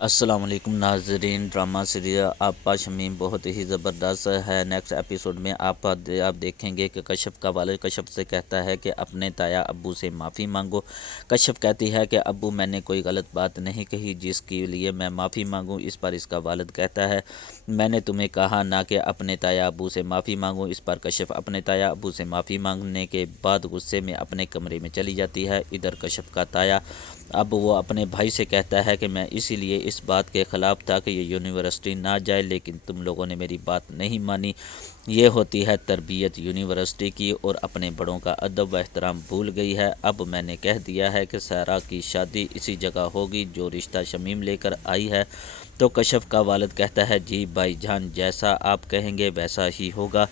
السلام علیکم ناظرین، ڈرامہ سیریل آپا شمیم بہت ہی زبردست ہے۔ نیکسٹ ایپیسوڈ میں آپ دیکھیں گے کہ کشف کا والد کشف سے کہتا ہے کہ اپنے تایا ابو سے معافی مانگو۔ کشف کہتی ہے کہ ابو میں نے کوئی غلط بات نہیں کہی جس کے لیے میں معافی مانگوں۔ اس پر اس کا والد کہتا ہے میں نے تمہیں کہا نہ کہ اپنے تایا ابو سے معافی مانگو۔ اس پر کشف اپنے تایا ابو سے معافی مانگنے کے بعد غصے میں اپنے کمرے میں چلی جاتی ہے۔ ادھر کشف کا تایا اب وہ اپنے بھائی سے کہتا ہے کہ میں اسی لیے اس بات کے خلاف تھا کہ یہ یونیورسٹی نہ جائے، لیکن تم لوگوں نے میری بات نہیں مانی۔ یہ ہوتی ہے تربیت یونیورسٹی کی، اور اپنے بڑوں کا ادب و احترام بھول گئی ہے۔ اب میں نے کہہ دیا ہے کہ سارا کی شادی اسی جگہ ہوگی جو رشتہ شمیم لے کر آئی ہے۔ تو کشف کا والد کہتا ہے جی بھائی جان، جیسا آپ کہیں گے ویسا ہی ہوگا۔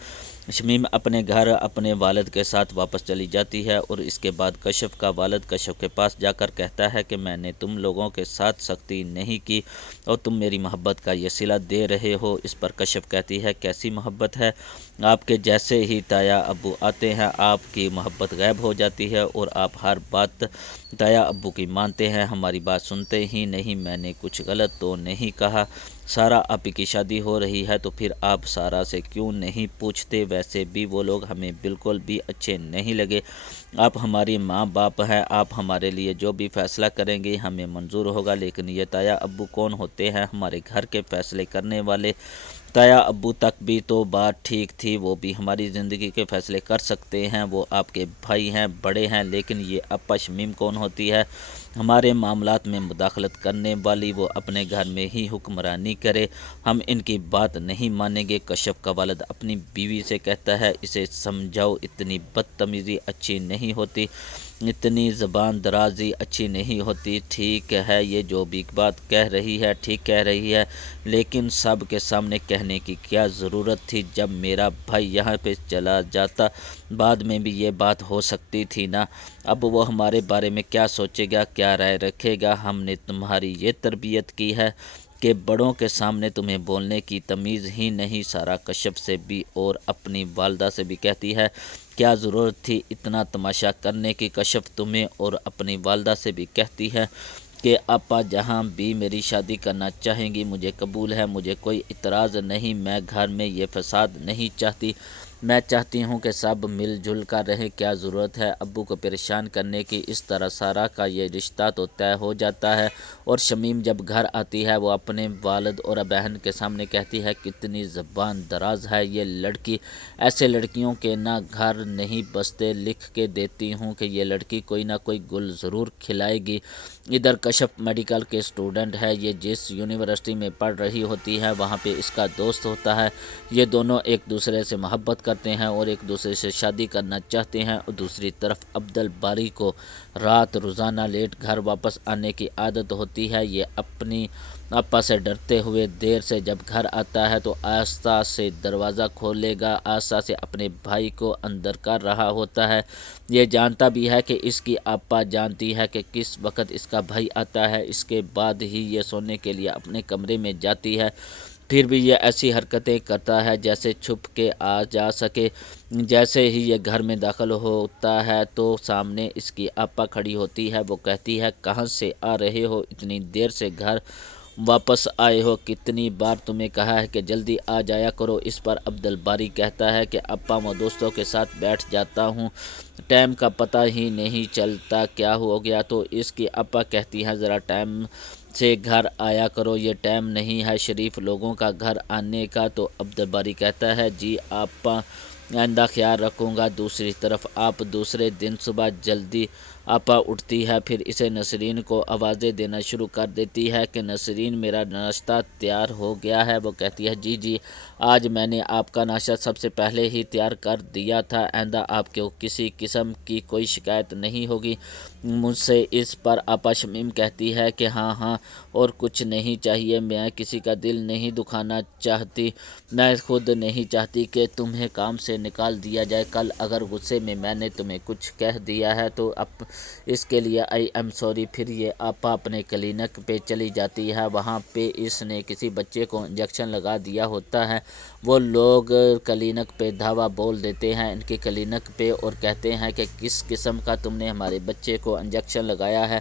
شمیم اپنے گھر اپنے والد کے ساتھ واپس چلی جاتی ہے، اور اس کے بعد کشف کا والد کشف کے پاس جا کر کہتا ہے کہ میں نے تم لوگوں کے ساتھ سختی نہیں کی اور تم میری محبت کا یہ صلہ دے رہے ہو۔ اس پر کشف کہتی ہے کیسی محبت ہے؟ آپ کے جیسے ہی تایا ابو آتے ہیں آپ کی محبت غائب ہو جاتی ہے اور آپ ہر بات تایا ابو کی مانتے ہیں، ہماری بات سنتے ہی نہیں۔ میں نے کچھ غلط تو نہیں کہا؟ سارا آپی کی شادی ہو رہی ہے تو پھر آپ سارا سے کیوں نہیں پوچھتے؟ ویسے بھی وہ لوگ ہمیں بالکل بھی اچھے نہیں لگے۔ آپ ہماری ماں باپ ہیں، آپ ہمارے لیے جو بھی فیصلہ کریں گے ہمیں منظور ہوگا، لیکن یہ تایا ابو کون ہوتے ہیں ہمارے گھر کے فیصلے کرنے والے؟ تایا ابو تک بھی تو بات ٹھیک تھی، وہ بھی ہماری زندگی کے فیصلے کر سکتے ہیں، وہ آپ کے بھائی ہیں، بڑے ہیں، لیکن یہ اپا شمیم کون ہوتی ہے ہمارے معاملات میں مداخلت کرنے والی؟ وہ اپنے گھر میں ہی حکمرانی کرے، ہم ان کی بات نہیں مانیں گے۔ کشف کا والد اپنی بیوی سے کہتا ہے اسے سمجھاؤ، اتنی بدتمیزی اچھی نہیں ہوتی، اتنی زبان درازی اچھی نہیں ہوتی۔ ٹھیک ہے یہ جو بھی بات کہہ رہی ہے ٹھیک کہہ رہی ہے، لیکن سب کے سامنے کہنے کی کیا ضرورت تھی؟ جب میرا بھائی یہاں پہ چلا جاتا بعد میں بھی یہ بات ہو سکتی تھی نا۔ اب وہ ہمارے بارے میں کیا سوچے گا، کیا رائے رکھے گا؟ ہم نے تمہاری یہ تربیت کی ہے کہ بڑوں کے سامنے تمہیں بولنے کی تمیز ہی نہیں۔ سارا کشف سے بھی اور اپنی والدہ سے بھی کہتی ہے کیا ضرورت تھی اتنا تماشا کرنے کی؟ کشف تمہیں اور اپنی والدہ سے بھی کہتی ہے کہ آپا جہاں بھی میری شادی کرنا چاہیں گی مجھے قبول ہے، مجھے کوئی اعتراض نہیں، میں گھر میں یہ فساد نہیں چاہتی، میں چاہتی ہوں کہ سب مل جل کر رہیں۔ کیا ضرورت ہے ابو کو پریشان کرنے کی؟ اس طرح سارا کا یہ رشتہ تو طے ہو جاتا ہے۔ اور شمیم جب گھر آتی ہے وہ اپنے والد اور بہن کے سامنے کہتی ہے کتنی زبان دراز ہے یہ لڑکی، ایسے لڑکیوں کے نہ گھر نہیں بستے، لکھ کے دیتی ہوں کہ یہ لڑکی کوئی نہ کوئی گل ضرور کھلائے گی۔ ادھر کشف میڈیکل کے اسٹوڈنٹ ہے، یہ جس یونیورسٹی میں پڑھ رہی ہوتی ہے وہاں پہ اس کا دوست ہوتا ہے، یہ دونوں ایک دوسرے سے محبت کرتے ہیں اور ایک دوسرے سے شادی کرنا چاہتے ہیں۔ اور دوسری طرف عبدالباری کو رات روزانہ لیٹ گھر واپس آنے کی عادت ہوتی ہے، یہ اپنی آپا سے ڈرتے ہوئے دیر سے جب گھر آتا ہے تو آہستہ سے دروازہ کھولے گا، آہستہ سے اپنے بھائی کو اندر کر رہا ہوتا ہے۔ یہ جانتا بھی ہے کہ اس کی آپا جانتی ہے کہ کس وقت اس کا بھائی آتا ہے، اس کے بعد ہی یہ سونے کے لیے اپنے کمرے میں جاتی ہے، پھر بھی یہ ایسی حرکتیں کرتا ہے جیسے چھپ کے آ جا سکے۔ جیسے ہی یہ گھر میں داخل ہوتا ہے تو سامنے اس کی آپا کھڑی ہوتی ہے، وہ کہتی ہے کہاں سے آ رہے ہو، اتنی دیر سے گھر واپس آئے ہو، کتنی بار تمہیں کہا ہے کہ جلدی آ جایا کرو؟ اس پر عبدالباری کہتا ہے کہ آپا میں دوستوں کے ساتھ بیٹھ جاتا ہوں، ٹائم کا پتہ ہی نہیں چلتا کیا ہو گیا۔ تو اس کی آپا کہتی ہے ذرا ٹائم سے گھر آیا کرو، یہ ٹائم نہیں ہے شریف لوگوں کا گھر آنے کا۔ تو عبدالباری کہتا ہے جی آپا آئندہ خیال رکھوں گا۔ دوسری طرف آپ دوسرے دن صبح جلدی آپا اٹھتی ہے، پھر اسے نسرین کو آوازیں دینا شروع کر دیتی ہے کہ نسرین میرا ناشتہ تیار ہو گیا ہے۔ وہ کہتی ہے جی جی آج میں نے آپ کا ناشتہ سب سے پہلے ہی تیار کر دیا تھا، آئندہ آپ کو کسی قسم کی کوئی شکایت نہیں ہوگی مجھ سے۔ اس پر آپا شمیم کہتی ہے کہ ہاں ہاں اور کچھ نہیں چاہیے، میں کسی کا دل نہیں دکھانا چاہتی، میں خود نہیں چاہتی کہ تمہیں کام سے نکال دیا جائے، کل اگر غصے میں نے تمہیں کچھ کہہ دیا ہے تو اب اس کے لیے آئی ایم سوری۔ پھر یہ آپا اپنے کلینک پہ چلی جاتی ہے، وہاں پہ اس نے کسی بچے کو انجیکشن لگا دیا ہوتا ہے، وہ لوگ کلینک پہ دھاوا بول دیتے ہیں ان کے کلینک پہ اور کہتے ہیں کہ کس قسم کا تم نے ہمارے بچے کو انجیکشن لگایا ہے،